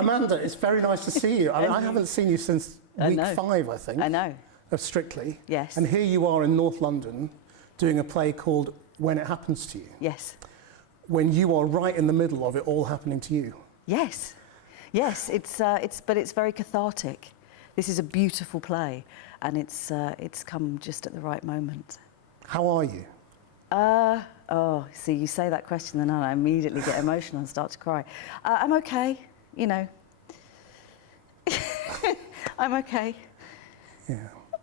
Amanda, it's very nice to see you. I mean, I haven't seen you since week 5, I think. I know. Of Strictly. Yes. And here you are in North London doing a play called When It Happens to You. Yes. When you are right in the middle of it all happening to you. Yes. Yes, but it's very cathartic. This is a beautiful play, and it's come just at the right moment. How are you? Oh, see, you say that question and I immediately get emotional and start to cry. I'm okay, you know. I'm okay. Yeah.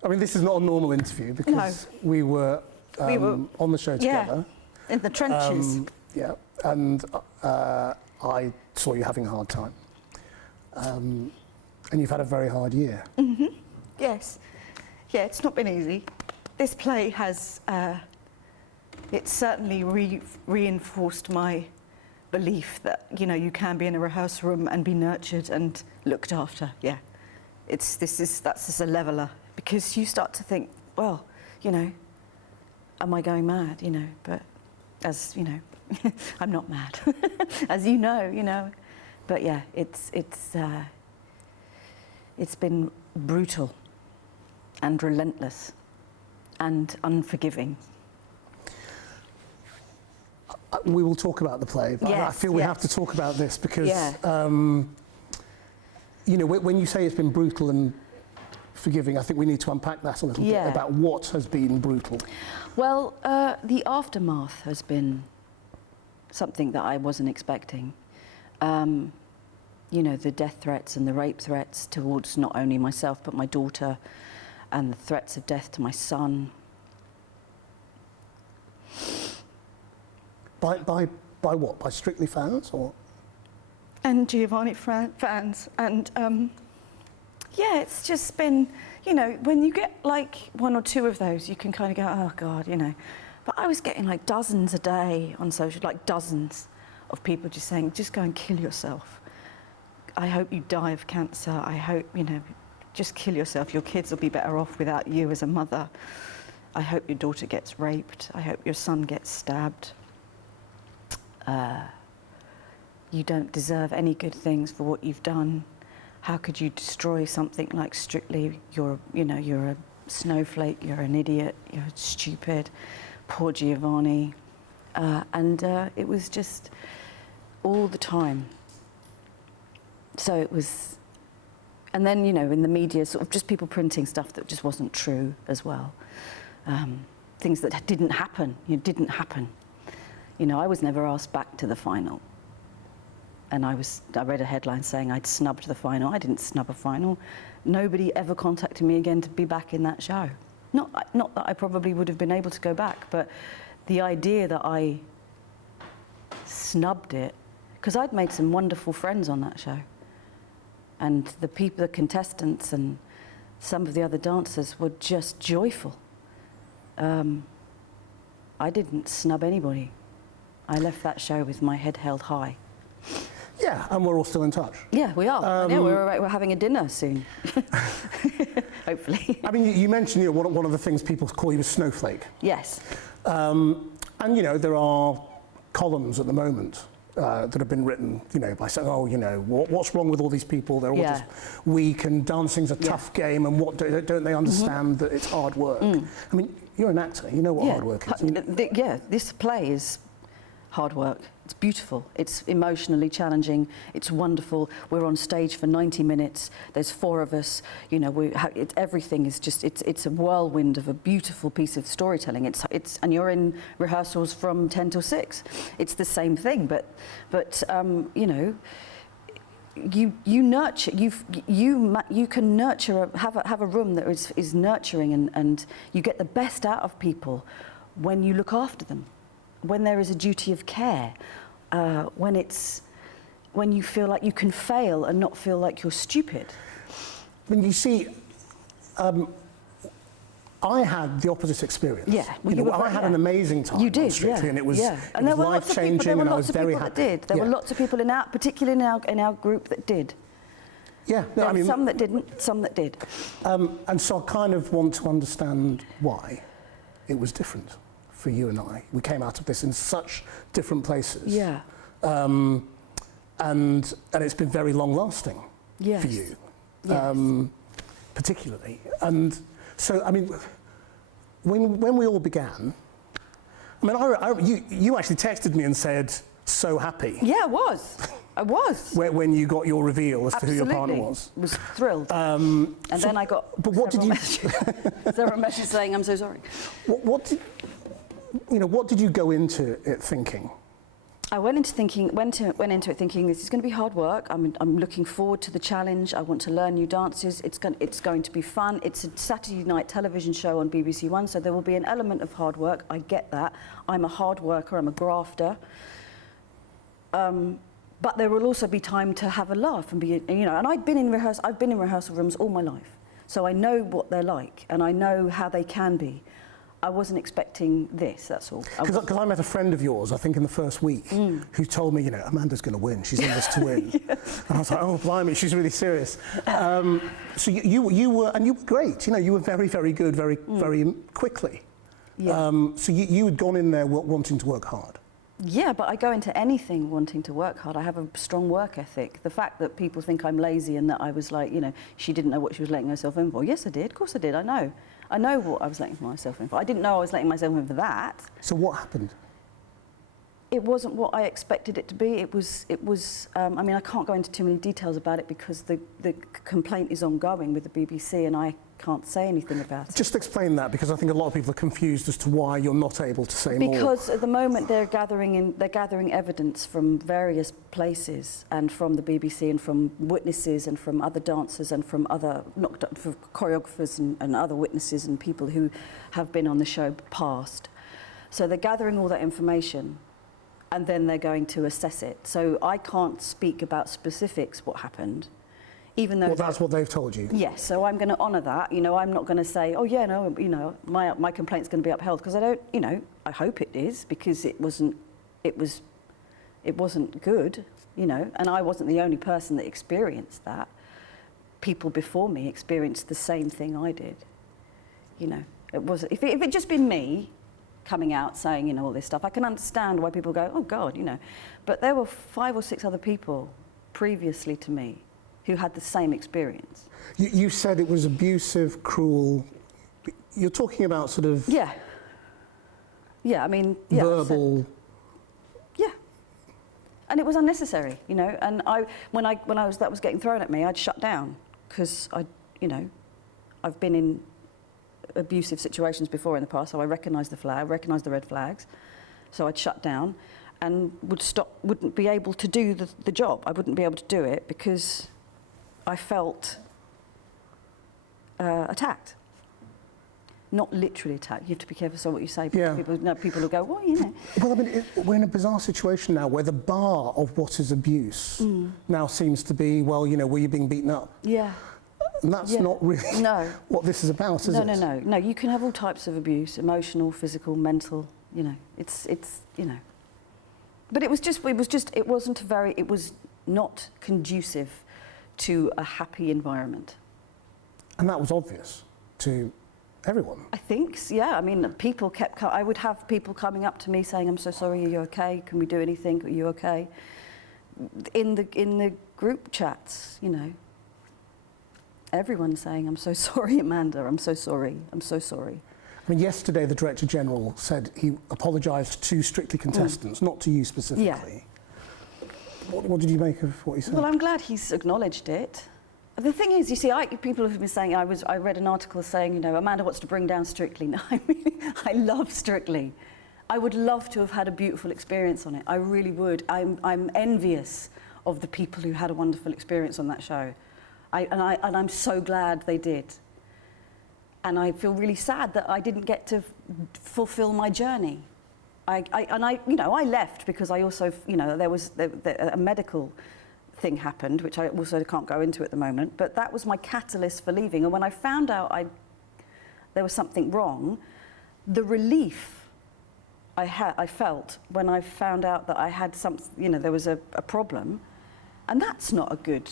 I mean, this is not a normal interview because we were on the show together. Yeah, in the trenches. Yeah, and I saw you having a hard time. And you've had a very hard year. Mm-hmm. Yes. Yeah, it's not been easy. This play has, it's certainly reinforced my belief that, you know, you can be in a rehearsal room and be nurtured and looked after. Yeah. That's just a leveller, because you start to think, well, you know, am I going mad, you know? But as, you know, I'm not mad, as you know. But yeah, it's been brutal and relentless and unforgiving. We will talk about the play, but yes, I feel we have to talk about this because, yeah. You know, when you say it's been brutal and forgiving, I think we need to unpack that a little bit about what has been brutal. Well, the aftermath has been something that I wasn't expecting. You know, the death threats and the rape threats towards not only myself but my daughter, and the threats of death to my son. By what? By Strictly fans, or? And Giovanni fans, and yeah, it's just been, you know, when you get like 1 or 2 of those, you can kind of go, oh God, you know. But I was getting like dozens a day on social, like dozens of people just saying, just go and kill yourself. I hope you die of cancer. I hope, you know, just kill yourself. Your kids will be better off without you as a mother. I hope your daughter gets raped. I hope your son gets stabbed. You don't deserve any good things for what you've done. How could you destroy something like Strictly? You're a snowflake, you're an idiot, you're stupid. Poor Giovanni. And it was just all the time. So it was, and then, you know, in the media, sort of just people printing stuff that just wasn't true as well. Things that didn't happen, didn't happen. You know, I was never asked back to the final. And I read a headline saying I'd snubbed the final. I didn't snub a final. Nobody ever contacted me again to be back in that show. Not that I probably would have been able to go back, but the idea that I snubbed it, because I'd made some wonderful friends on that show. And the people, the contestants and some of the other dancers were just joyful. I didn't snub anybody. I left that show with my head held high. Yeah, and we're all still in touch. Yeah, we are. Yeah, we're having a dinner soon, hopefully. I mean, you mentioned, you know, one of the things people call you a snowflake. Yes. And, you know, there are columns at the moment that have been written, you know, by saying, oh, you know, what's wrong with all these people? They're all just weak, and dancing's a tough game, and what don't they understand that it's hard work? I mean, you're an actor, you know what hard work is. Yeah, this play is hard work. It's beautiful. It's emotionally challenging. It's wonderful. We're on stage for 90 minutes. There's 4 of us. You know, everything is just. It's a whirlwind of a beautiful piece of storytelling. And you're in rehearsals from 10 till 6. It's the same thing, but you know, you nurture. You can nurture. Have a room that is nurturing, and you get the best out of people when you look after them. When there is a duty of care, when you feel like you can fail and not feel like you're stupid. I mean, you see, I had the opposite experience. Yeah, well, I had an amazing time. You did, on Strictly, and it was life-changing, and I was very happy. There were lots of people particularly in our group that did. Yeah, no, there were some that didn't, some that did. And so I kind of want to understand why it was different for you and I. We came out of this in such different places. Yeah. and it's been very long-lasting Yes. for you, Yes. particularly. And so, I mean, when we all began, I mean, you actually texted me and said, "So happy." Yeah, I was. I was. When you got your reveal as to who your partner was. I was thrilled. And then I got but several messages saying, "I'm so sorry." What did you go into it thinking? I went into it thinking this is going to be hard work. I'm looking forward to the challenge. I want to learn new dances. It's going to be fun. It's a Saturday night television show on BBC One, so there will be an element of hard work. I get that. I'm a hard worker. I'm a grafter. But there will also be time to have a laugh and be, And I've been in rehearsal rooms all my life, so I know what they're like and I know how they can be. I wasn't expecting this, that's all. Because I met a friend of yours, I think in the first week, who told me, Amanda's going to win. She's in this to win. Yeah. And I was like, oh, blimey, she's really serious. So you were great. You were very, very good, very quickly. Yeah. So you had gone in there wanting to work hard. Yeah, but I go into anything wanting to work hard. I have a strong work ethic. The fact that people think I'm lazy and that I was like, she didn't know what she was letting herself in for. Yes, I did. Of course I did. I know what I was letting myself in for. I didn't know I was letting myself in for that. So what happened? It wasn't what I expected it to be. It was. I mean, I can't go into too many details about it because the complaint is ongoing with the BBC, and I can't say anything about it. Just explain that, because I think a lot of people are confused as to why you're not able to say more. Because at the moment they're gathering evidence from various places and from the BBC and from witnesses and from other dancers and from other choreographers and other witnesses and people who have been on the show past. So they're gathering all that information, and then they're going to assess it. So I can't speak about specifics what happened, even though... Well, that's what they've told you. Yes, so I'm going to honour that. I'm not going to say, oh yeah, no, my complaint's going to be upheld, because I don't, I hope it is, because it wasn't good, and I wasn't the only person that experienced that. People before me experienced the same thing I did. It was, if it had just been me coming out saying, all this stuff, I can understand why people go, oh God, But there were 5 or 6 other people previously to me who had the same experience. You said it was abusive, cruel. You're talking about sort of... Yeah. Yeah, I mean... Yeah, verbal... Yeah. And it was unnecessary, and when that was getting thrown at me, I'd shut down, because I've been in abusive situations before in the past, so I recognised the red flags, so I'd shut down and wouldn't be able to do the job. I wouldn't be able to do it because I felt attacked. Not literally attacked. You have to be careful so what you say, because people will go, well, Well, I mean, we're in a bizarre situation now where the bar of what is abuse now seems to be, well, were you being beaten up? Yeah. And that's not really what this is about, is it? No. You can have all types of abuse: emotional, physical, mental. It's. But it was not conducive to a happy environment. And that was obvious to everyone. I think, yeah. I mean, I would have people coming up to me saying, "I'm so sorry. Are you okay? Can we do anything? Are you okay?" In the group chats, everyone saying, "I'm so sorry, Amanda. I'm so sorry. I'm so sorry." I mean, yesterday the Director General said he apologised to Strictly contestants, not to you specifically. Yeah. What did you make of what he said? Well, I'm glad he's acknowledged it. The thing is, you see, people have been saying, I read an article saying, Amanda wants to bring down Strictly. No, I love Strictly. I would love to have had a beautiful experience on it. I really would. I'm envious of the people who had a wonderful experience on that show. And I'm so glad they did. And I feel really sad that I didn't get to fulfill my journey. I left because I also, there was a medical thing happened, which I also can't go into at the moment, but that was my catalyst for leaving. And when I found out there was something wrong, the relief I felt when I found out that I had there was a problem, and that's not a good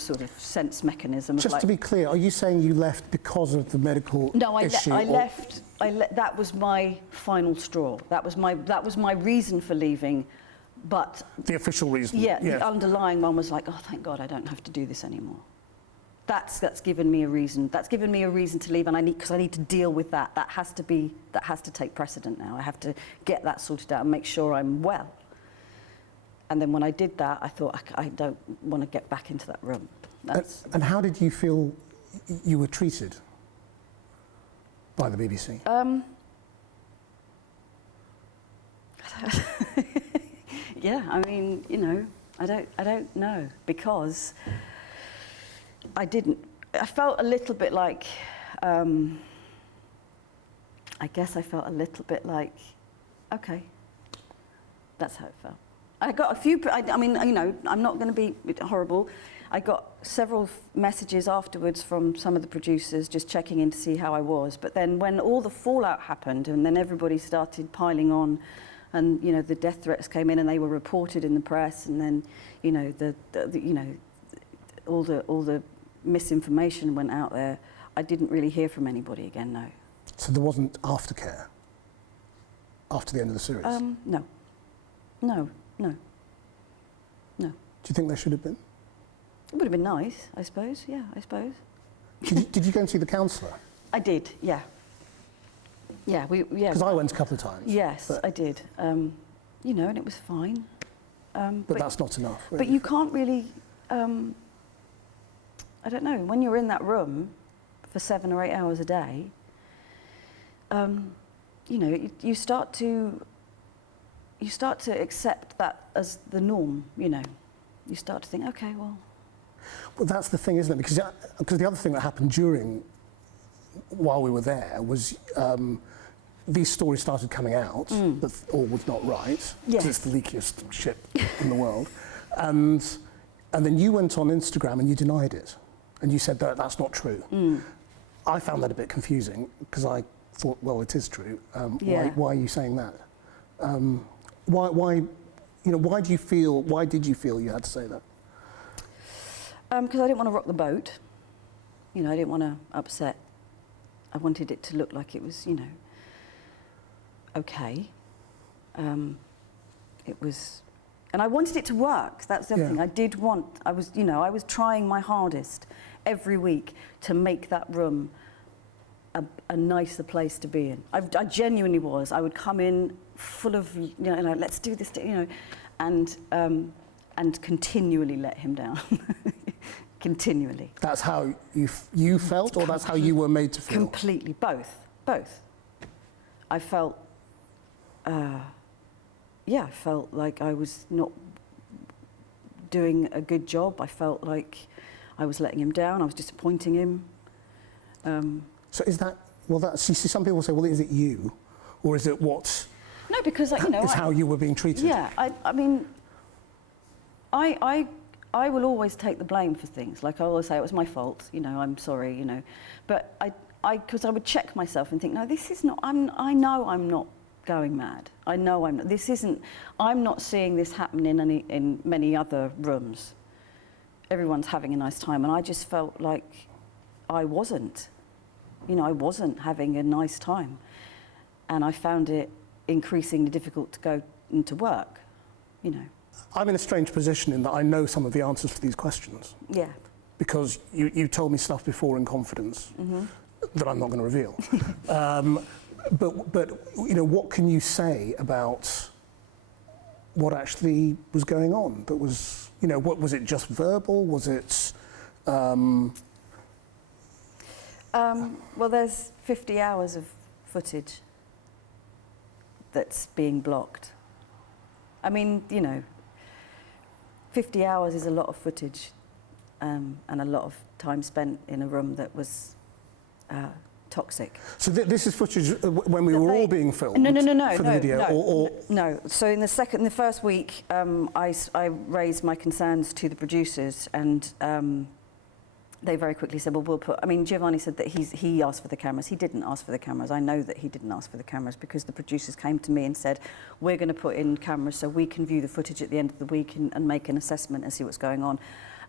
sort of sense mechanism. Just to be clear, are you saying you left because of the medical issue? No, I left. That was my final straw. That was my reason for leaving, But the official reason. yeah, the underlying one was like, oh, thank God I don't have to do this anymore. That's given me a reason. That's given me a reason to leave, and I need to deal with that. That has to take precedent now. I have to get that sorted out and make sure I'm well. And then when I did that, I thought I don't want to get back into that room. And how did you feel you were treated by the BBC? Yeah, I mean, you know, I don't know, because I felt a little bit like, I guess I felt a little bit like, okay, that's how it felt. I got a few, I mean, you know, I'm not going to be horrible. I got several messages afterwards from some of the producers just checking in to see how I was. But then when all the fallout happened and then everybody started piling on, and, you know, the death threats came in and they were reported in the press, and then, you know, all the misinformation went out there, I didn't really hear from anybody again, no. So there wasn't aftercare after the end of the series? No. Do you think there should have been? It would have been nice, I suppose, yeah, I suppose. Did you go and see the counsellor? I did, yeah. Yeah, Because I went a couple of times. Yes, I did. You know, and it was fine. But that's not enough. Really. But you can't really, I don't know, when you're in that room for 7 or 8 hours a day, you know, you start to accept that as the norm, you know. You start to think, okay, well... Well, that's the thing, isn't it? Because the other thing that happened while we were there was these stories started coming out that all was not right. Yes. It's the leakiest shit in the world. And then you went on Instagram and you denied it. And you said that that's not true. I found that a bit confusing because I thought, well, it is true. Why are you saying that? Why did you feel you had to say that? Because I didn't want to rock the boat. You know, I didn't want to upset. I wanted it to look like it was, you know, okay. It was, and I wanted it to work. That's the other thing. I was trying my hardest every week to make that room a nicer place to be in. I genuinely was. I would come in full of, you know, let's do this, you know, and continually let him down. Continually. That's how you felt, or that's how you were made to feel? Completely, both. I felt, I felt like I was not doing a good job. I felt like I was letting him down. I was disappointing him. So is that, see, some people say, well, is it you, or is it what? No, because, you know, it's how you were being treated. Yeah, I mean, I will always take the blame for things. Like, I always say, it was my fault, you know, I'm sorry, you know. But because I would check myself and think, no, this is not, I know I'm not going mad. I know I'm not, I'm not seeing this happen in many other rooms. Everyone's having a nice time, and I just felt like I wasn't. You know, I wasn't having a nice time. And I found it increasingly difficult to go into work, you know. I'm in a strange position in that I know some of the answers to these questions. Yeah. Because you told me stuff before in confidence that I'm not going to reveal. But you know, what can you say about what actually was going on? That was, you know, what was it? Just verbal? Was it? Well, there's 50 hours of footage that's being blocked. I mean, you know, 50 hours is a lot of footage and a lot of time spent in a room that was toxic. So this is footage when we were all being filmed? No, for the video? No. So in the first week, I raised my concerns to the producers, and they very quickly said, well, we'll put... I mean, Giovanni said that he asked for the cameras. He didn't ask for the cameras. I know that he didn't ask for the cameras because the producers came to me and said, we're going to put in cameras so we can view the footage at the end of the week and make an assessment and see what's going on.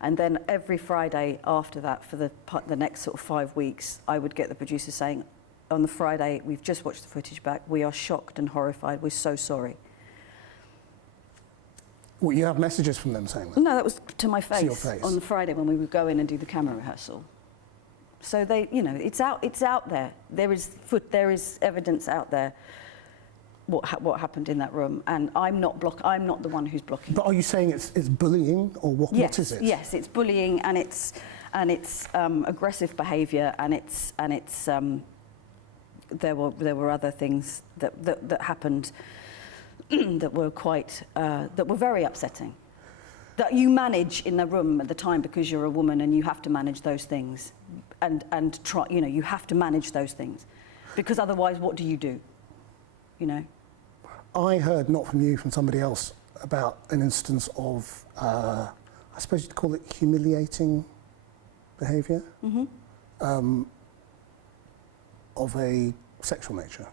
And then every Friday after that, for the next sort of 5 weeks, I would get the producers saying, on the Friday, we've just watched the footage back. We are shocked and horrified. We're so sorry. Well, you have messages from them saying that? No, that was to my face, to your face on the Friday when we would go in and do the camera rehearsal. So they, you know, it's out there. There is evidence out there what happened in that room, and I'm not the one who's blocking. But are you saying it's bullying, or what? Yes, what is it? Yes, it's bullying, and it's aggressive behaviour, and it's there were other things that happened that were very upsetting. That you manage in the room at the time because you're a woman and you have to manage those things, and try, you know, you have to manage those things, because otherwise, what do? You know. I heard, not from you, from somebody else, about an instance of, I suppose you'd call it humiliating behaviour, of a sexual nature.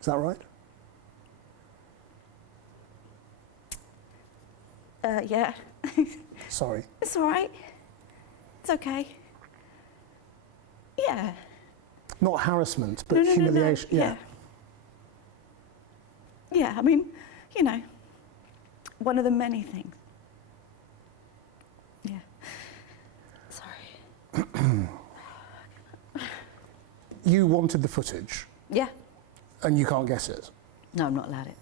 Is that right? Yeah. Sorry. It's all right. It's okay. Yeah. Not harassment, but No, humiliation. No. Yeah. Yeah, I mean, you know, one of the many things. Yeah. Sorry. You wanted the footage. Yeah. And you can't guess it. No, I'm not allowed it.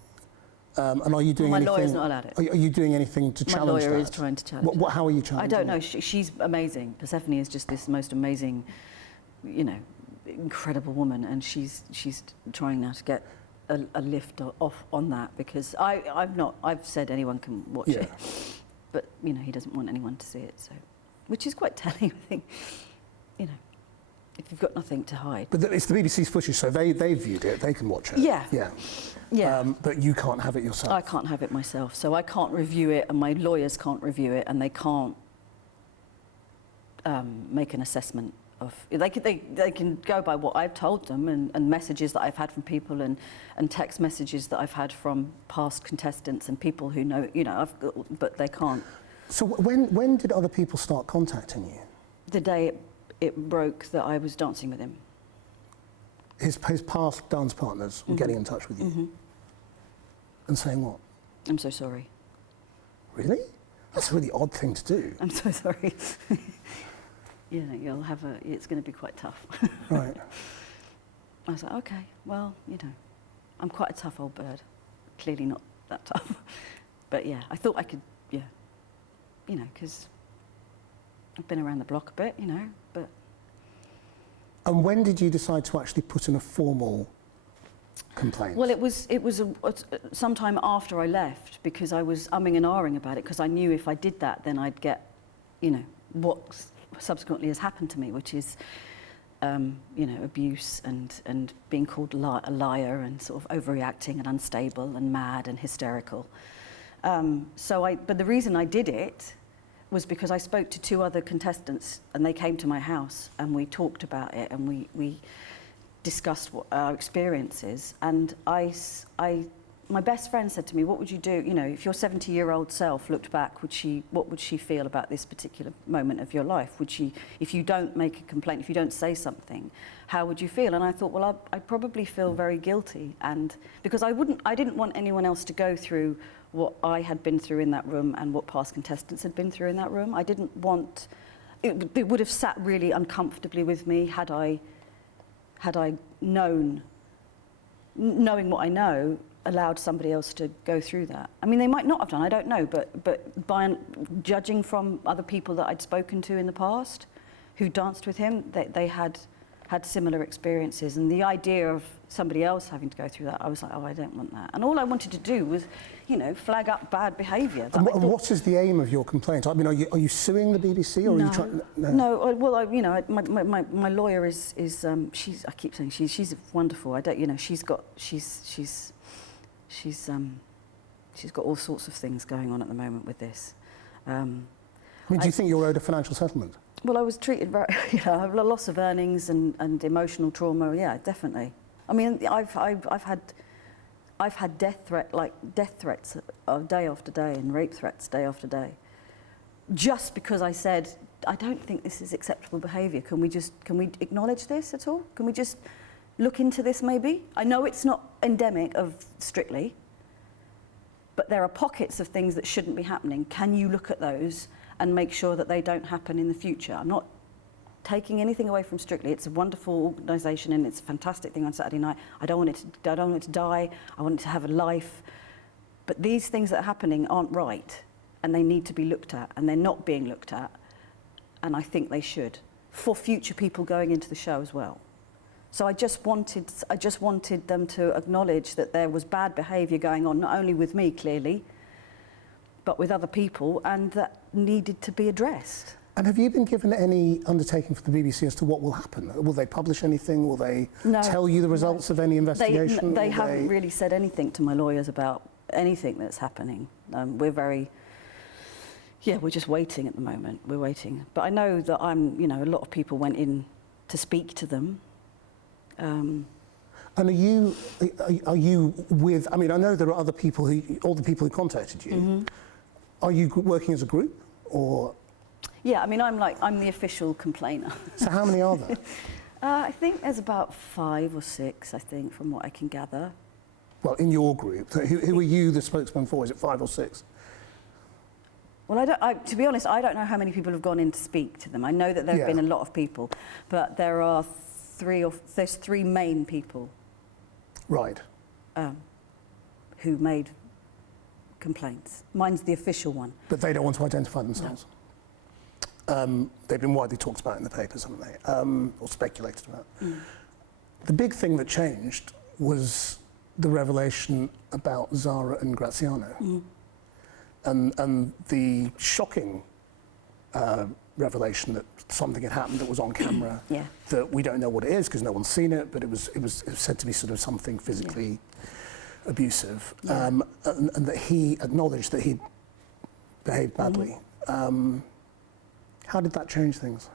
And are you doing my anything? lawyer's not allowed it. Are you doing anything to challenge that? My lawyer is trying to challenge it. How are you challenging I don't know. She's amazing. Persephone is just this most amazing, you know, incredible woman, and she's trying now to get a lift off on that, because I've said anyone can watch it, but you know, he doesn't want anyone to see it, so, which is quite telling, I think, you know, if you've got nothing to hide. But it's the BBC's footage, so they viewed it, they can watch it. Yeah. But you can't have it yourself. I can't have it myself, so I can't review it, and my lawyers can't review it, and they can't make an assessment of. They can go by what I've told them, and messages that I've had from people, and text messages that I've had from past contestants and people who know, you know, but they can't. So when did other people start contacting you? The day it broke that I was dancing with him. His past dance partners were getting in touch with you and saying what? I'm so sorry. Really? That's a really odd thing to do. I'm so sorry. You know, it's going to be quite tough. Right. I was like, okay, well, you know, I'm quite a tough old bird. Clearly not that tough. But yeah, I thought I could, yeah, you know, because I've been around the block a bit, you know, but. And when did you decide to actually put in a formal complaint? Well, it was sometime after I left, because I was umming and ahhing about it, because I knew if I did that, then I'd get, you know, what subsequently has happened to me, which is, you know, abuse and being called a liar and sort of overreacting and unstable and mad and hysterical. But the reason I did it was because I spoke to 2 other contestants, and they came to my house, and we talked about it, and we discussed what our experiences. And my best friend said to me, what would you do, you know, if your 70-year-old self looked back, what would she feel about this particular moment of your life? Would she, if you don't make a complaint, if you don't say something, how would you feel? And I thought, well, I'd probably feel very guilty, and because I didn't want anyone else to go through what I had been through in that room and what past contestants had been through in that room. I didn't want, it would have sat really uncomfortably with me had I knowing what I know, allowed somebody else to go through that. I mean, they might not have done, I don't know, but by judging from other people that I'd spoken to in the past who danced with him, they had similar experiences, and the idea of somebody else having to go through that, I was like, oh, I don't want that. And all I wanted to do was, you know, flag up bad behaviour. And what is the aim of your complaint? I mean, are you suing the BBC, or no, are you trying? No. Well, you know, my lawyer is she's, I keep saying she's wonderful. I don't, you know, she's got all sorts of things going on at the moment with this. I mean, do you think you're owed a financial settlement? Well, I was treated very, you know, a loss of earnings and emotional trauma. Yeah, definitely. I mean, I've had death threats day after day, and rape threats day after day, just because I said I don't think this is acceptable behaviour. Can we acknowledge this at all? Can we just look into this maybe? I know it's not endemic of Strictly, but there are pockets of things that shouldn't be happening. Can you look at those and make sure that they don't happen in the future? I'm not taking anything away from Strictly. It's a wonderful organisation and it's a fantastic thing on Saturday night. I don't want it to die. I want it to have a life. But these things that are happening aren't right, and they need to be looked at, and they're not being looked at, and I think they should, for future people going into the show as well. So I just wanted them to acknowledge that there was bad behaviour going on, not only with me, clearly, but with other people, and that needed to be addressed. And have you been given any undertaking for the BBC as to what will happen? Will they publish anything? Will they tell you the results of any investigation? They haven't really said anything to my lawyers about anything that's happening. We're just waiting at the moment. We're waiting. But I know that a lot of people went in to speak to them. And are you with, I mean, I know there are other people all the people who contacted you. Mm-hmm. Are you working as a group, or? Yeah, I mean, I'm the official complainer. So how many are there? I think there's about 5 or 6, I think, from what I can gather. Well, in your group, who are you the spokesman for? Is it 5 or 6? Well, to be honest, I don't know how many people have gone in to speak to them. I know that there have been a lot of people, but there's 3 main people. Right. Who made complaints. Mine's the official one. But they don't want to identify themselves? No. They've been widely talked about in the papers, haven't they? Or speculated about. Mm. The big thing that changed was the revelation about Zara and Graziano. Mm. And the shocking revelation that something had happened that was on camera, that we don't know what it is because no one's seen it, but it was said to be sort of something physically abusive, and that he acknowledged that he'd behaved badly. Mm-hmm. How did that change things?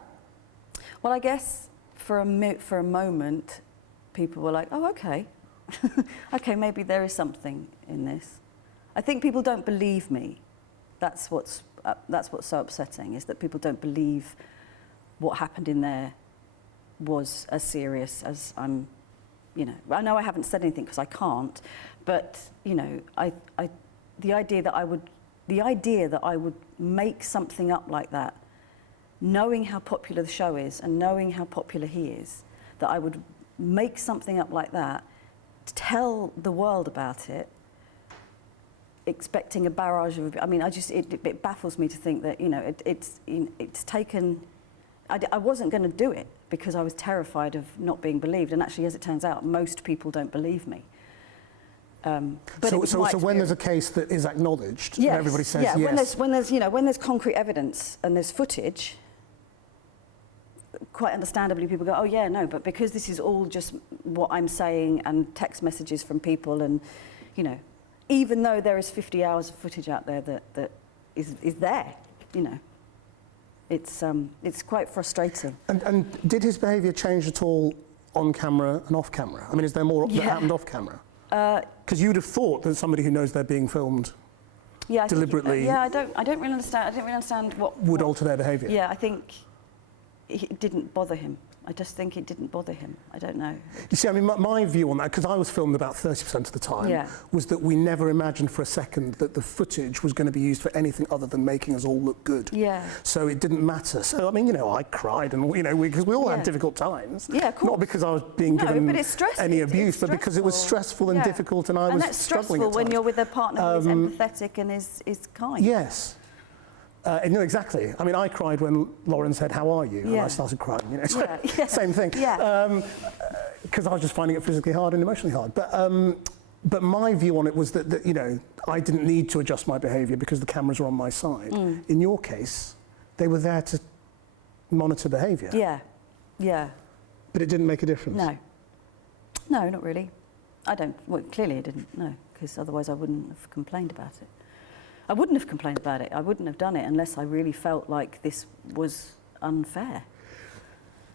Well, I guess for a moment, people were like, "Oh, okay, okay, maybe there is something in this." I think people don't believe me. That's what's so upsetting, is that people don't believe what happened in there was as serious as I'm. I know I haven't said anything because I can't, but the idea that I would make something up like that, knowing how popular the show is and knowing how popular he is, that I would make something up like that, tell the world about it, expecting a barrage of. I mean, it baffles me to think that it's taken. I wasn't going to do it because I was terrified of not being believed, and actually, as it turns out, most people don't believe me. So when there's a case that is acknowledged, and everybody says yes. When there's concrete evidence and there's footage, quite understandably, people go, "Oh yeah, no," but because this is all just what I'm saying and text messages from people, and even though there is 50 hours of footage out there that is there, it's quite frustrating. And did his behaviour change at all on camera and off camera? I mean, is there more that happened off camera? Because you'd have thought that somebody who knows they're being filmed deliberately. I don't really understand. I didn't really understand what would alter their behaviour. Yeah, I think it didn't bother him. I just think it didn't bother him. I don't know. You see, I mean, my view on that, because I was filmed about 30% of the time, was that we never imagined for a second that the footage was going to be used for anything other than making us all look good. Yeah. So it didn't matter. So, I mean, I cried, and, because we all had difficult times. Yeah, of course. Not because I was being given any abuse, but because it was stressful and difficult, and I was struggling at times. And that's stressful when you're with a partner who's empathetic and is kind. Yes. No, exactly. I mean, I cried when Lauren said, "How are you?" And I started crying. Same thing. Yeah. Because I was just finding it physically hard and emotionally hard. But my view on it was that I didn't need to adjust my behaviour because the cameras were on my side. Mm. In your case, they were there to monitor behaviour. Yeah. Yeah. But it didn't make a difference. No, not really. Well, clearly it didn't. No, because otherwise I wouldn't have complained about it. I wouldn't have complained about it. I wouldn't have done it unless I really felt like this was unfair.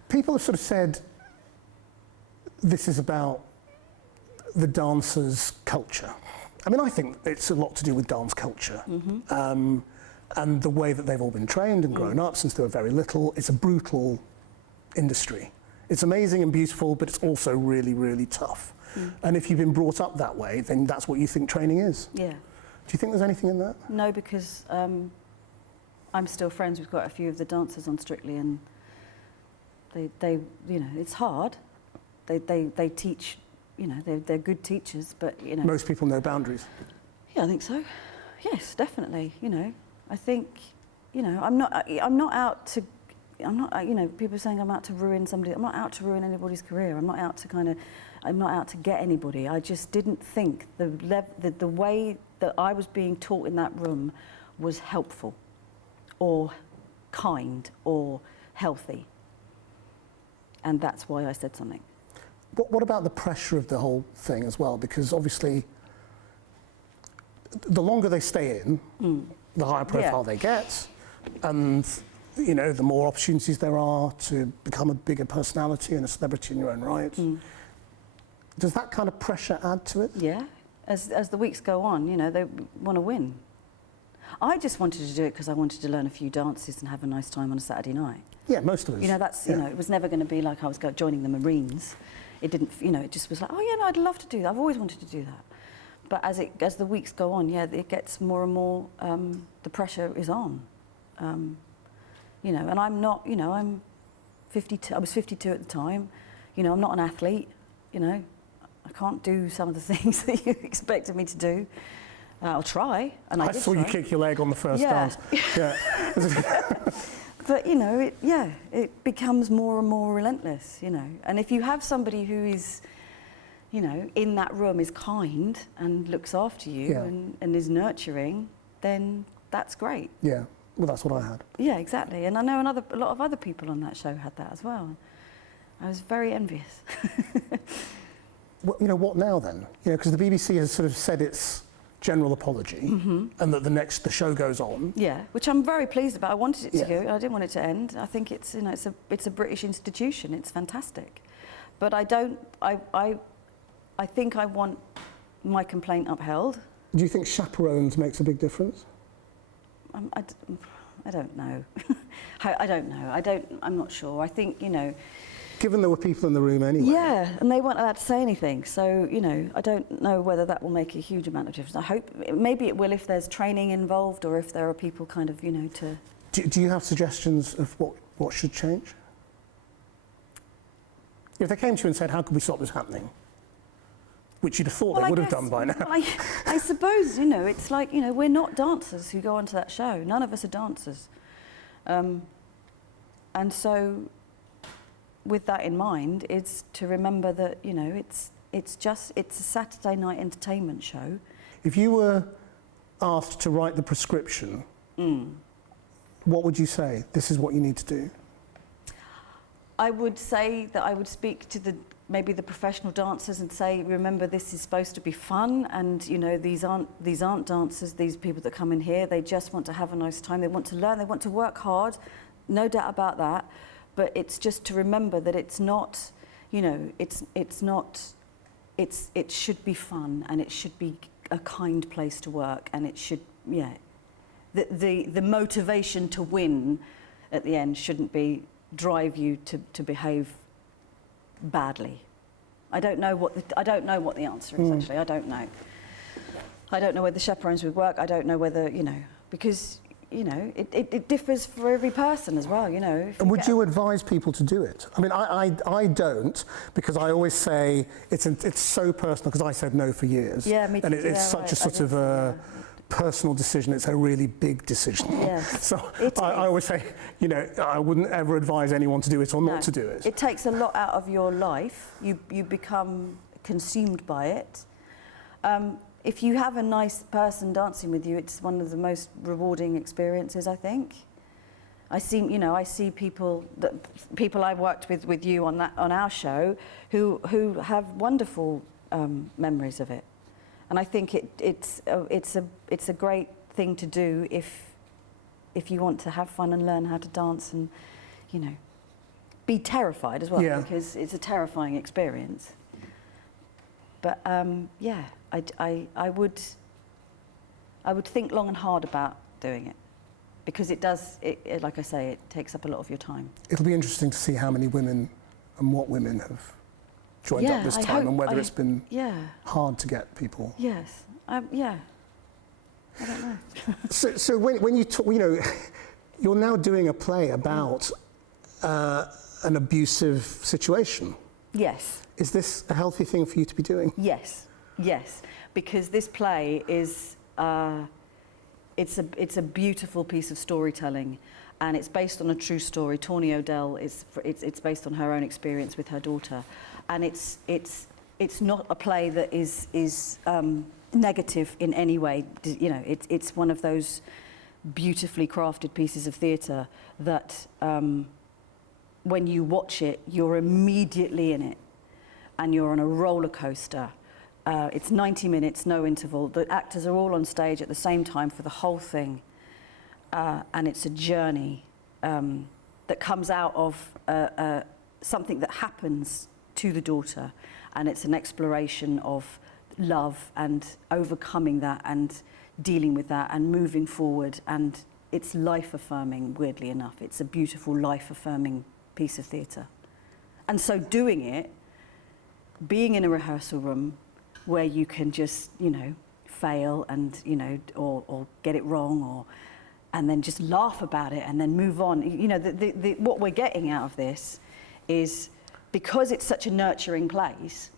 People have sort of said this is about the dancers' culture. I mean, I think it's a lot to do with dance culture. Mm-hmm. And the way that they've all been trained and grown up since they were very little. It's a brutal industry. It's amazing and beautiful, but it's also really, really tough. Mm. And if you've been brought up that way, then that's what you think training is. Yeah. Do you think there's anything in that? No, because I'm still friends with quite a few of the dancers on Strictly, and they you know, it's hard. They teach, you know, they're good teachers, but, you know. Most people know boundaries. Yeah, I think so. Yes, definitely. You know, I think, you know, I'm not out to, you know, people saying I'm out to ruin somebody. I'm not out to ruin anybody's career. I'm not out to get anybody. I just didn't think the way that I was being taught in that room was helpful or kind or healthy. And that's why I said something. What about the pressure of the whole thing as well? Because obviously, the longer they stay in, the higher profile they get, and you know, the more opportunities there are to become a bigger personality and a celebrity in your own right. Does that kind of pressure add to it? Yeah. As the weeks go on, you know, they want to win. I just wanted to do it because I wanted to learn a few dances and have a nice time on a Saturday night. Yeah, most of us. You know, that's, you know, it was never going to be like I was joining the Marines. It didn't, you know, it just was like, oh yeah, no, I'd love to do that. I've always wanted to do that. But as the weeks go on, yeah, it gets more and more, the pressure is on. You know, and I'm not, you know, I'm 52, I was 52 at the time. You know, I'm not an athlete, you know. I can't do some of the things that you expected me to do. I'll try, and I did saw try. you kick your leg on the first dance. Yeah. But, you know, it becomes more and more relentless, you know. And if you have somebody who is, you know, in that room is kind and looks after you and is nurturing, then that's great. Yeah, well, that's what I had. Yeah, exactly. And I know a lot of other people on that show had that as well. I was very envious. Well, you know, what now then? You know, because the BBC has sort of said its general apology, and that the show goes on. Yeah, which I'm very pleased about. I wanted it to go. I didn't want it to end. I think it's, you know, it's a British institution. It's fantastic, but I don't. I think I want my complaint upheld. Do you think chaperones makes a big difference? I don't know. I don't know. I'm not sure. I think, you know. Given there were people in the room anyway. Yeah, and they weren't allowed to say anything. So, you know, I don't know whether that will make a huge amount of difference. I hope, maybe it will if there's training involved or if there are people kind of, you know, to... Do you have suggestions of what should change? If they came to you and said, how can we stop this happening? Which you'd have thought they would have done by now. Well, I suppose, you know, it's like, you know, we're not dancers who go onto that show. None of us are dancers. And so... with that in mind, it's to remember that, you know, it's a Saturday night entertainment show. If you were asked to write the prescription, what would you say? This is what you need to do. I would say that I would speak to maybe the professional dancers and say, remember, this is supposed to be fun, and you know, these aren't dancers. These people that come in here, they just want to have a nice time. They want to learn. They want to work hard. No doubt about that. But it's just to remember that it's not, you know, it should be fun, and it should be a kind place to work, and it should, yeah, the motivation to win at the end shouldn't drive you to behave badly. I don't know what the answer is actually. I don't know. I don't know whether chaperones would work. I don't know whether, you know, because. You know, it differs for every person as well, you know. And would you advise people to do it? I mean, I don't, because I always say it's so personal, because I said no for years. Yeah, me too. And it's such a sort of a personal decision. It's a really big decision. Yes. So I always say, you know, I wouldn't ever advise anyone to do it or not to do it. It takes a lot out of your life. You become consumed by it. If you have a nice person dancing with you, it's one of the most rewarding experiences, I think. I see people I've worked with you on our show who have wonderful memories of it, and I think it's a great thing to do if you want to have fun and learn how to dance and, you know, be terrified as well, because it's a terrifying experience. But yeah. I would think long and hard about doing it, because it does, like I say, it takes up a lot of your time. It'll be interesting to see how many women and what women have joined up this time, and whether it's been hard to get people. Yes, yeah. I don't know. So when you talk, you know, you're now doing a play about an abusive situation. Yes. Is this a healthy thing for you to be doing? Yes, yes, because this play is, it's a beautiful piece of storytelling, and it's based on a true story. Tawny O'Dell it's based on her own experience with her daughter, and it's not a play that is negative in any way. You know, it's one of those beautifully crafted pieces of theatre that when you watch it, you're immediately in it, and you're on a roller coaster. It's 90 minutes, no interval. The actors are all on stage at the same time for the whole thing. And it's a journey that comes out of something that happens to the daughter. And it's an exploration of love and overcoming that and dealing with that and moving forward. And it's life-affirming, weirdly enough. It's a beautiful, life-affirming piece of theatre. And so doing it, being in a rehearsal room where you can just, you know, fail and, you know, or get it wrong, and then just laugh about it and then move on. You know, what we're getting out of this is, because it's such a nurturing place,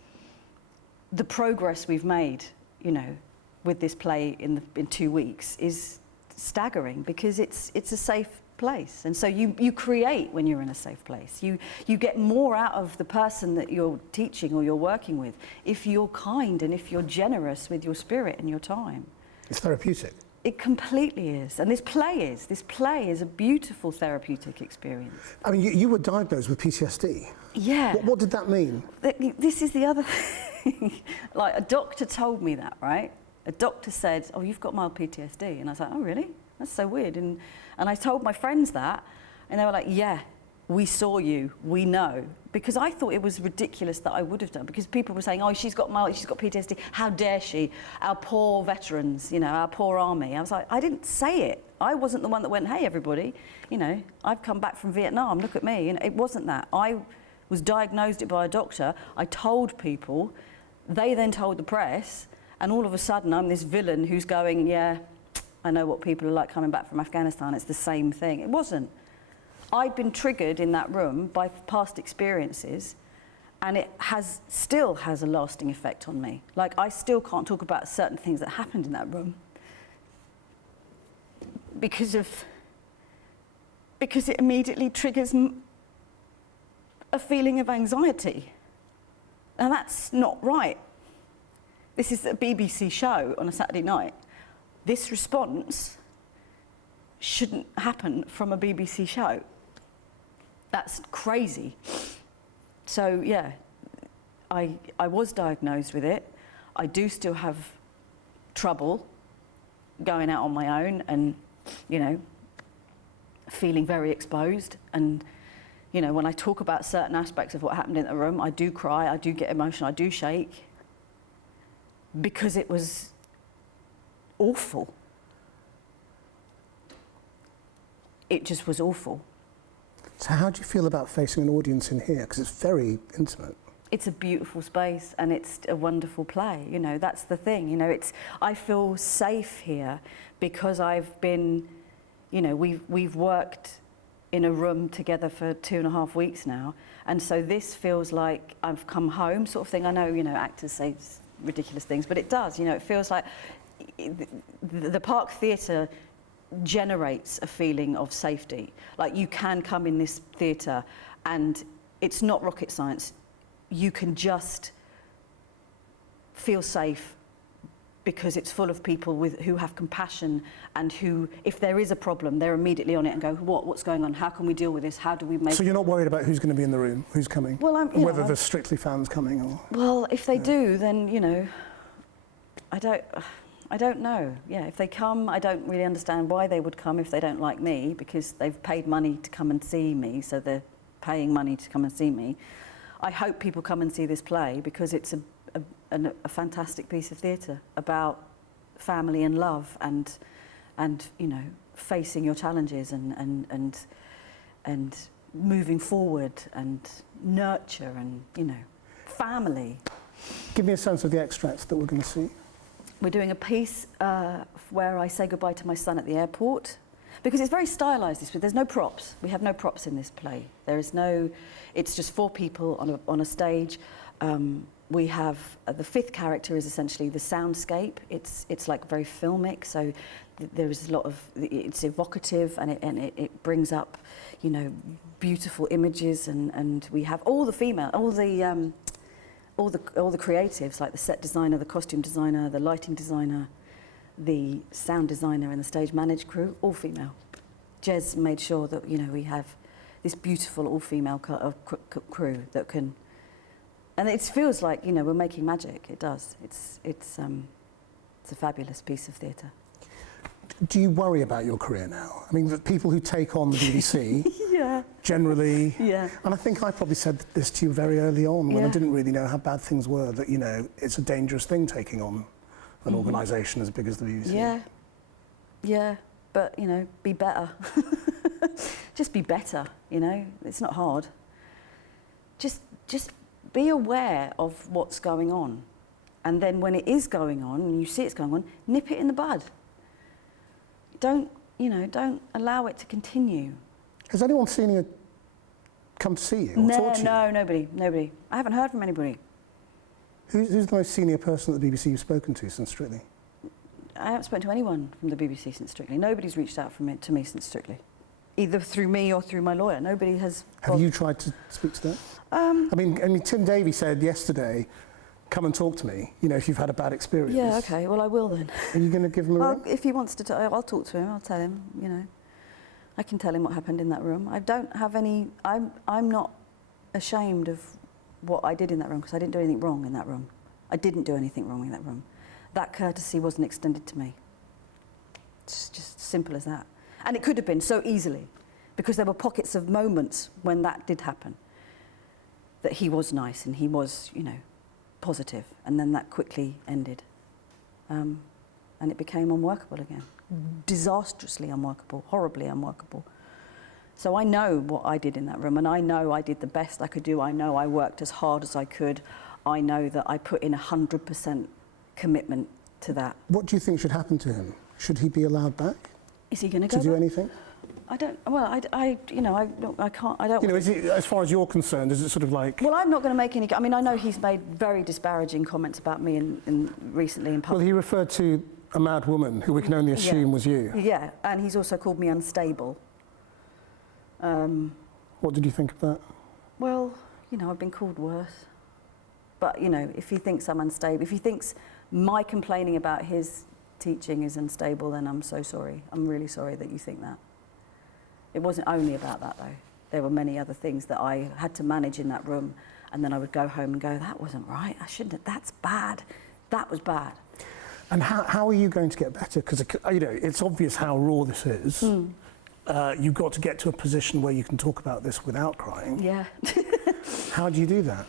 the progress we've made, you know, with this play in 2 weeks is staggering, because it's a safe place. And so you create when you're in a safe place. You get more out of the person that you're teaching or you're working with if you're kind and if you're generous with your spirit and your time. It's therapeutic. It completely is. And this play is a beautiful therapeutic experience. I mean, you were diagnosed with PTSD. Yeah. What did that mean? This is the other thing. Like, a doctor told me that, right? A doctor said, oh, you've got mild PTSD. And I was like, oh, really? That's so weird. And I told my friends that, and they were like, yeah, we saw you, we know. Because I thought it was ridiculous that I would have done, because people were saying, oh, she's got PTSD, how dare she? Our poor veterans, you know, our poor army. I was like, I didn't say it. I wasn't the one that went, hey, everybody, you know, I've come back from Vietnam, look at me. And it wasn't that. I was diagnosed by a doctor. I told people, they then told the press, and all of a sudden I'm this villain who's going, yeah, I know what people are like coming back from Afghanistan. It's the same thing. It wasn't. I'd been triggered in that room by past experiences, and it still has a lasting effect on me. Like, I still can't talk about certain things that happened in that room because it immediately triggers a feeling of anxiety. And that's not right. This is a BBC show on a Saturday night. This response shouldn't happen from a BBC show. That's crazy. So yeah, I was diagnosed with it. I do still have trouble going out on my own and, you know, feeling very exposed. And, you know, when I talk about certain aspects of what happened in the room, I do cry, I do get emotional, I do shake, because it was awful. It just was awful. So how do you feel about facing an audience in here? Because it's very intimate. It's a beautiful space and it's a wonderful play. You know, that's the thing. You know, I feel safe here because I've been, you know, we've worked in a room together for 2.5 weeks now, and so this feels like I've come home, sort of thing. I know, you know, actors say ridiculous things, but it does. You know, it feels like the Park Theatre generates a feeling of safety. Like, you can come in this theatre and it's not rocket science. You can just feel safe because it's full of people who have compassion and who, if there is a problem, they're immediately on it and go, what's going on? How can we deal with this? How do we make... So you're not worried about who's going to be in the room, who's coming? Well, whether there's Strictly fans coming or... Well, if they do, then, you know, I don't know. Yeah, if they come, I don't really understand why they would come if they don't like me, because they've paid money to come and see me, so they're paying money to come and see me. I hope people come and see this play because it's a fantastic piece of theatre about family and love and you know, facing your challenges and moving forward and nurture and, you know, family. Give me a sense of the extracts that we're going to see. We're doing a piece where I say goodbye to my son at the airport, because it's very stylised. There's no props. We have no props in this play. There is no. It's just 4 people on a stage. We have the 5th character is essentially the soundscape. It's like very filmic. So there is a lot of. It's evocative and it brings up, you know, beautiful images and we have all the creatives, like the set designer, the costume designer, the lighting designer, the sound designer and the stage managed crew, all female. Jez made sure that, you know, we have this beautiful all-female crew that can, and it feels like, you know, we're making magic. It does. It's a fabulous piece of theatre. Do you worry about your career now? I mean, the people who take on the BBC Yeah. generally, Yeah. and I think I probably said this to you very early on when I didn't really know how bad things were, that, you know, it's a dangerous thing taking on an organisation as big as the BBC. Yeah. Yeah. But, you know, be better. Just be better, you know. It's not hard. Just be aware of what's going on. And then when it is going on, and you see it's going on, nip it in the bud. Don't allow it to continue. Has anyone seen you come to see you or talk to you? No, nobody. I haven't heard from anybody. Who's the most senior person at the BBC you've spoken to since Strictly? I haven't spoken to anyone from the BBC since Strictly. Nobody's reached out to me since Strictly, either through me or through my lawyer. Nobody has. Have you tried to speak to them? I mean, Tim Davie said yesterday, come and talk to me, you know, if you've had a bad experience. Yeah, okay, well, I will then. Are you going to give him a ring? If he wants to, I'll talk to him, I'll tell him, you know. I can tell him what happened in that room. I don't have any, I'm not ashamed of what I did in that room, because I didn't do anything wrong in that room. I didn't do anything wrong in that room. That courtesy wasn't extended to me. It's just simple as that. And it could have been so easily, because there were pockets of moments when that did happen, that he was nice and he was, you know, positive, and then that quickly ended. And it became unworkable again. Disastrously unworkable, horribly unworkable. So I know what I did in that room, and I know I did the best I could do. I know I worked as hard as I could. I know that I put in 100% commitment to that. What do you think should happen to him? Should he be allowed back? Is he going to go to do back? anything? I don't. Well, I can't. I don't. You know, is it, as far as you're concerned, is it sort of like? Well, I'm not going to make any. I mean, I know he's made very disparaging comments about me in recently in public. Well, he referred to a mad woman who we can only assume was you. Yeah, and he's also called me unstable. What did you think of that? Well, you know, I've been called worse. But, you know, if he thinks I'm unstable, if he thinks my complaining about his teaching is unstable, then I'm so sorry. I'm really sorry that you think that. It wasn't only about that, though. There were many other things that I had to manage in that room, and then I would go home and go, that wasn't right. I shouldn't have. That's bad. That was bad. And how are you going to get better? Because, you know, it's obvious how raw this is. You've got to get to a position where you can talk about this without crying. Yeah. How do you do that?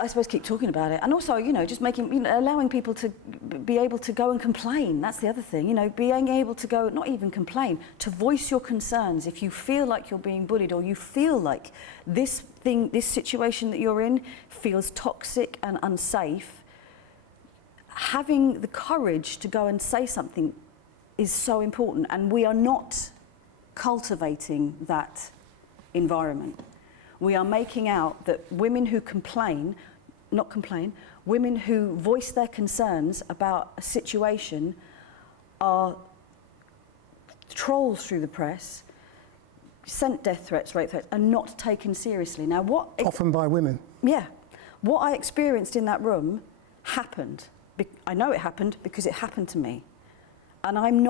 I suppose keep talking about it, and also, you know, just making, you know, allowing people to be able to go and complain. That's the other thing, you know, being able to go, not even complain, to voice your concerns. If you feel like you're being bullied, or you feel like this situation that you're in feels toxic and unsafe, having the courage to go and say something is so important, and we are not cultivating that environment. We are making out that women who women who voice their concerns about a situation are trolls through the press, sent death threats, rape threats, and not taken seriously. Now, often by women. Yeah. What I experienced in that room happened. I know it happened because it happened to me. And I am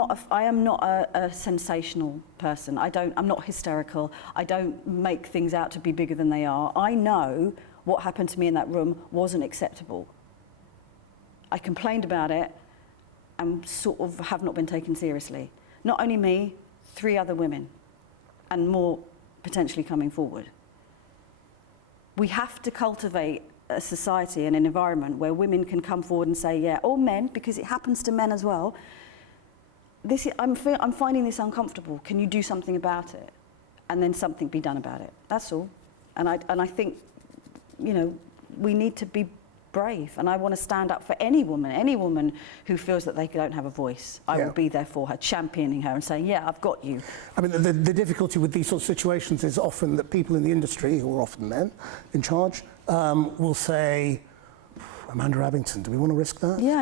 not a sensational person. I'm not hysterical. I don't make things out to be bigger than they are. I know what happened to me in that room wasn't acceptable. I complained about it and sort of have not been taken seriously. Not only me, 3 other women, and more potentially coming forward. We have to cultivate a society and an environment where women can come forward and say, yeah, or men, because it happens to men as well, I'm finding this uncomfortable. Can you do something about it? And then something be done about it. That's all. And I think, you know, we need to be brave, and I want to stand up for any woman who feels that they don't have a voice. I will be there for her, championing her and saying, yeah, I've got you. I mean, the difficulty with these sorts of situations is often that people in the industry, who are often men in charge, will say, Amanda Abbington, do we want to risk that? Yeah,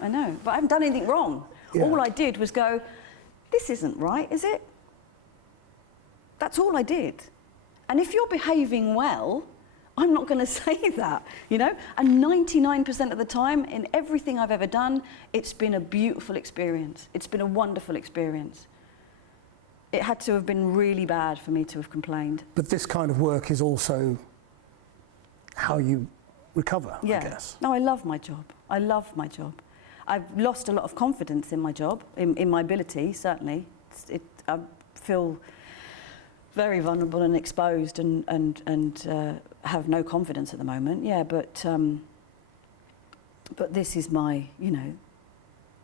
I know. But I haven't done anything wrong. Yeah. All I did was go, this isn't right, is it? That's all I did. And if you're behaving well, I'm not going to say that, you know? And 99% of the time, in everything I've ever done, it's been a beautiful experience. It's been a wonderful experience. It had to have been really bad for me to have complained. But this kind of work is also how you recover, Yeah. I guess. No, I love my job. I love my job. I've lost a lot of confidence in my job, in my ability, certainly. I feel very vulnerable and exposed and have no confidence at the moment. Yeah, but this is my, you know,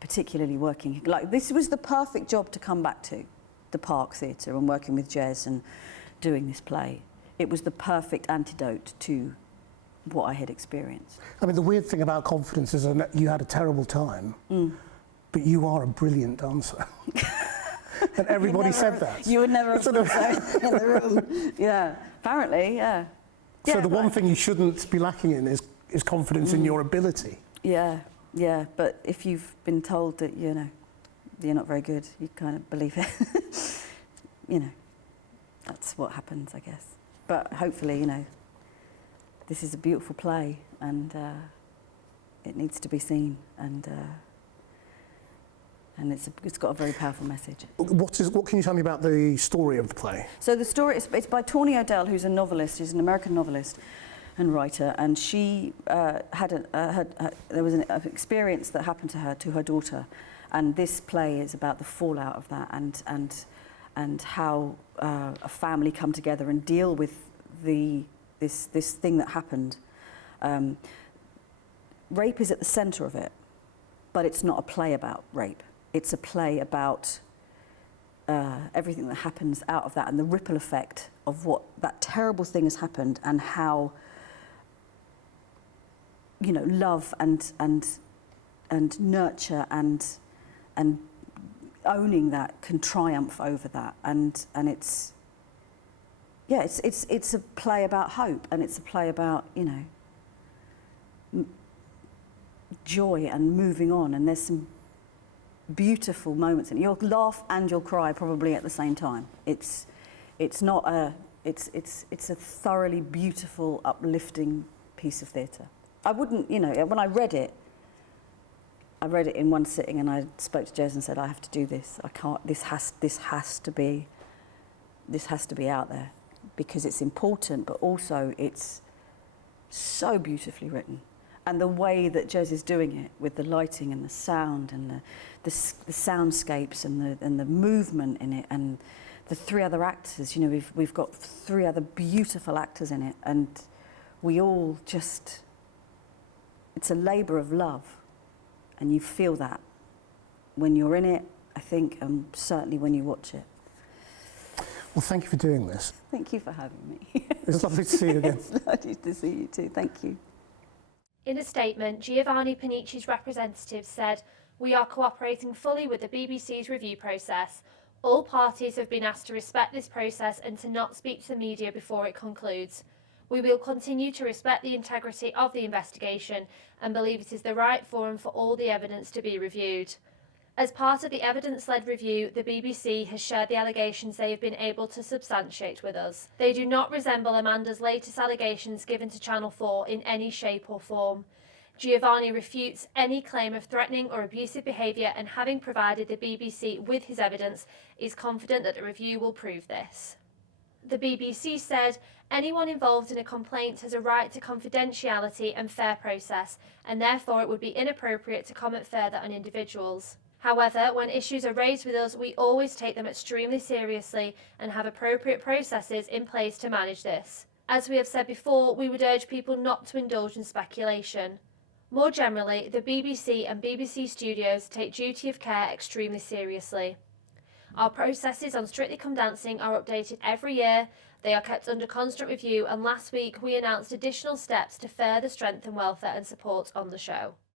particularly working, like this was the perfect job to come back to, the Park Theatre and working with Jez and doing this play. It was the perfect antidote to what I had experienced. I mean, the weird thing about confidence is that you had a terrible time, but you are a brilliant dancer. And everybody said that. You would never have thought so in the room. Yeah, apparently, yeah. So the one thing you shouldn't be lacking in is confidence in your ability. Yeah, yeah, but if you've been told that, you know, you're not very good, you kind of believe it. You know, that's what happens, I guess. But hopefully, you know, this is a beautiful play, and it needs to be seen, and it's got a very powerful message. What can you tell me about the story of the play? So the story it's by Tawny O'Dell, who's a novelist. She's an American novelist and writer, and she there was an experience that happened to her daughter, and this play is about the fallout of that, and how a family come together and deal with this thing that happened. Rape is at the centre of it, but it's not a play about rape. It's a play about everything that happens out of that and the ripple effect of what that terrible thing has happened, and how, you know, love and nurture and owning that can triumph over that, and it's it's a play about hope, and it's a play about, you know, joy and moving on, and there's some beautiful moments, and you'll laugh and you'll cry probably at the same time. It's a thoroughly beautiful, uplifting piece of theatre. I wouldn't, you know, when I read it in one sitting, and I spoke to Jez and said, I have to do this. I can't. This has to be out there, because it's important, but also it's so beautifully written. And the way that Jez is doing it, with the lighting and the sound and the soundscapes and the movement in it, and the three other actors, you know, we've got three other beautiful actors in it, and we all just, it's a labour of love, and you feel that when you're in it, I think, and certainly when you watch it. Well, thank you for doing this. Thank you for having me. It's lovely to see you again. It's lovely to see you too. Thank you. In a statement, Giovanni Pernice's representative said, "We are cooperating fully with the BBC's review process. All parties have been asked to respect this process and to not speak to the media before it concludes. We will continue to respect the integrity of the investigation and believe it is the right forum for all the evidence to be reviewed." As part of the evidence-led review, the BBC has shared the allegations they have been able to substantiate with us. They do not resemble Amanda's latest allegations given to Channel 4 in any shape or form. Giovanni refutes any claim of threatening or abusive behaviour, and having provided the BBC with his evidence, is confident that the review will prove this. The BBC said, "Anyone involved in a complaint has a right to confidentiality and fair process, and therefore it would be inappropriate to comment further on individuals. However, when issues are raised with us, we always take them extremely seriously and have appropriate processes in place to manage this. As we have said before, we would urge people not to indulge in speculation. More generally, the BBC and BBC Studios take duty of care extremely seriously. Our processes on Strictly Come Dancing are updated every year. They are kept under constant review, and last week we announced additional steps to further strengthen welfare and support on the show.